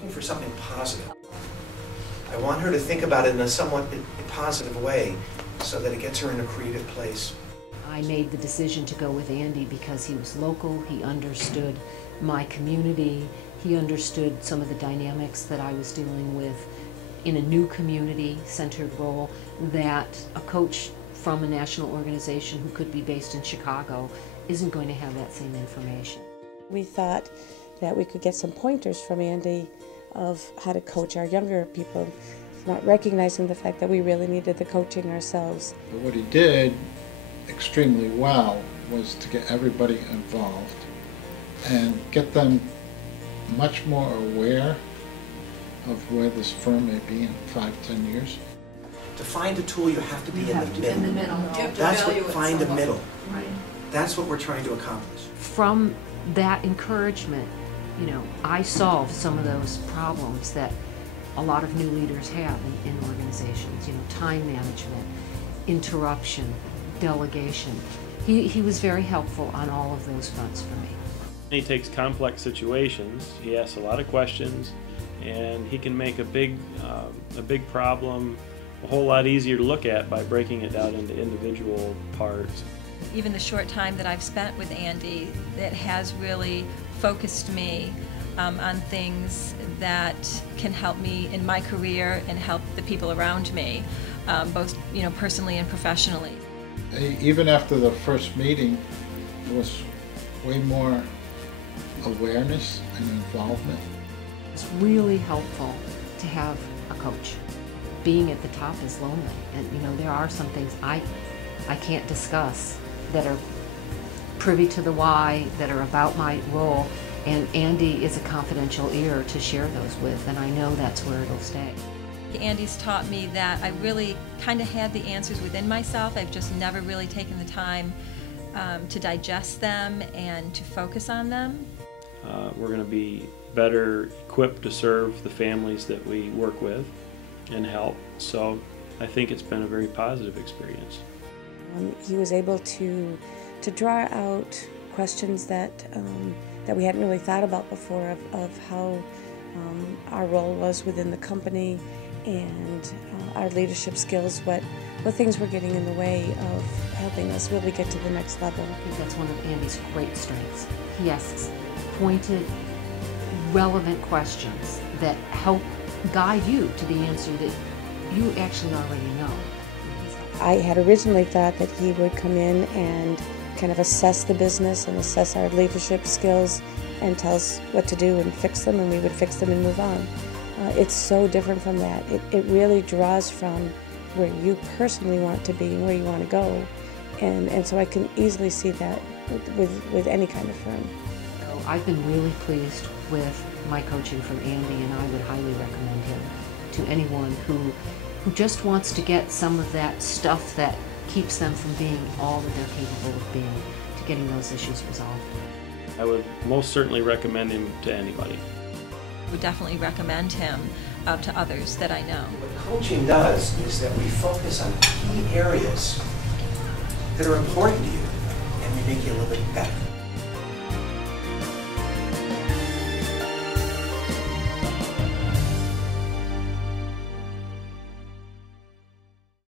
looking for something positive. I want her to think about it in a somewhat positive way so that it gets her in a creative place. I made the decision to go with Andy because he was local, he understood my community, he understood some of the dynamics that I was dealing with in a new community-centered role that a coach from a national organization who could be based in Chicago isn't going to have that same information. We thought that we could get some pointers from Andy of how to coach our younger people, not recognizing the fact that we really needed the coaching ourselves. But what he did extremely well was to get everybody involved and get them much more aware of where this firm may be in 5-10 years. To find a tool, you have to be in the middle. That's what, find a middle. Right. That's what we're trying to accomplish. From that encouragement, you know, I solved some of those problems that a lot of new leaders have in organizations. You know, time management, interruption, delegation. He was very helpful on all of those fronts for me. He takes complex situations, he asks a lot of questions, and he can make a big problem a whole lot easier to look at by breaking it down into individual parts. Even the short time that I've spent with Andy, that has really focused me on things that can help me in my career and help the people around me, both personally and professionally. Even after the first meeting, there was way more awareness and involvement. It's really helpful to have a coach. Being at the top is lonely, and you know, there are some things I can't discuss that are privy to the why, that are about my role, and Andy is a confidential ear to share those with, and I know that's where it'll stay. Andy's taught me that I really kind of had the answers within myself. I've just never really taken the time to digest them and to focus on them. We're going to be better equipped to serve the families that we work with and help. So I think it's been a very positive experience. He was able to draw out questions that that we hadn't really thought about before of how our role was within the company and our leadership skills, what things were getting in the way of helping us really get to the next level. I think that's one of Andy's great strengths. He asks pointed, relevant questions that help guide you to the answer that you actually already know. I had originally thought that he would come in and kind of assess the business and assess our leadership skills and tell us what to do and fix them, and we would fix them and move on. It's so different from that. It really draws from where you personally want to be and where you want to go. And so I can easily see that with any kind of firm. I've been really pleased with my coaching from Andy, and I would highly recommend him to anyone who just wants to get some of that stuff that keeps them from being all that they're capable of being, to getting those issues resolved. I would most certainly recommend him to anybody. I would definitely recommend him to others that I know. What coaching does is that we focus on key areas that are important to you, and we make you a little bit better.